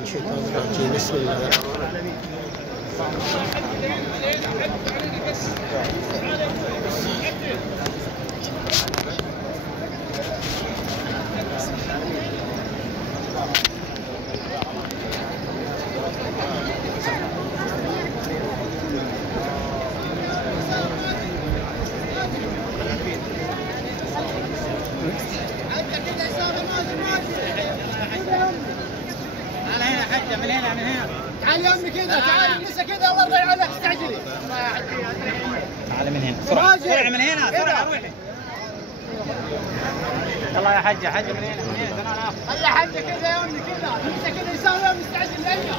من الشيطان الرجيم. بسم الله. تعال هنا حجة، من هنا من هنا. تعال يا امي كذا، تعال لسه كذا، الله يضيع عليك استعجلي. تعال من هنا بسرعة بسرعة، من هنا بسرعة روحي. يلا يا حجة، حجة من هنا من هنا زمان. خلي حجة كذا يا امي كذا، لسه كذا يساوي يوم مستعجل ليا.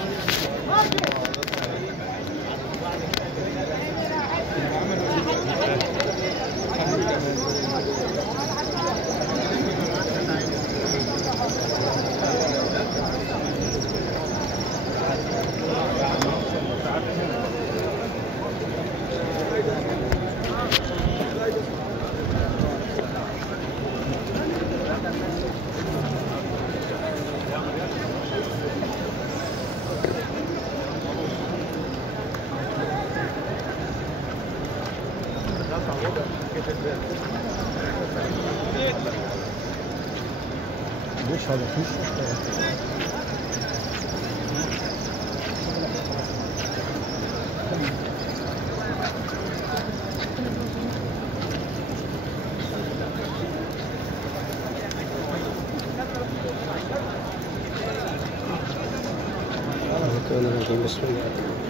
ليش هذا فيش؟ بسم الله.